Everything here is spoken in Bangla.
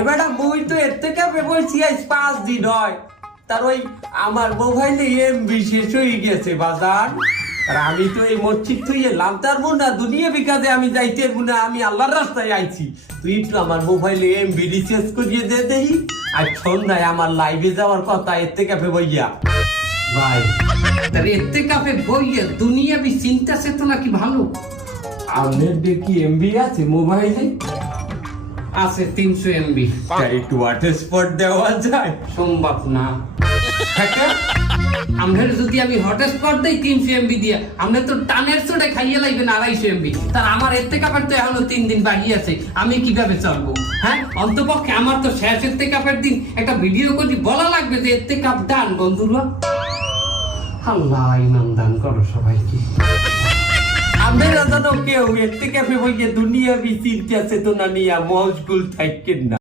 এবার বই তো এর থেকে বলছি আজ 5 দিন হয়, তার ওই আমার মোবাইলে এমবি শেষ হয়ে গেছে বাজার। আর আমি তো এই মসজিদ তুই এলাম তার না দুনিয়া বিকাজে আমি যাইতে না, আমি আল্লাহর রাস্তায় আইছি। তুই একটু আমার মোবাইলে এমবি রিচার্জ করিয়ে দে দেই। আর সন্ধ্যায় আমার লাইভে যাওয়ার কথা এর থেকে বইয়া ভাই। তার এতে কাপে বইয়ে দুনিয়া বি চিন্তা চেতনা কি ভালো আপনার দেখি এমবি আছে মোবাইলে? আছে 300 MB। একটু হটস্পট দেওয়া যায়? সম্ভব না। হ্যাঁ, আমরা যদি আমি হটস্পট দেই 300 MB দিয়ে, আমরা তো টানের চড়ে খাইয়ে লাগবে না 250 MB। তার আমার এতে কাপের তো এখনো 3 দিন বাকি আছে, আমি কিভাবে চলবো? হ্যাঁ, অন্তপক্ষে আমার তো শেষ এতে কাপের দিন একটা ভিডিও করে বলা লাগবে যে এতে কাপ দান বন্ধুরা। আল্লাহ ইমান দান করো সবাইকে। আমরা জানো কেউ এর থেকে বইয়ে দুনিয়া বি চিন্তা চেতনা নিয়ে মশগুল থাকেন না।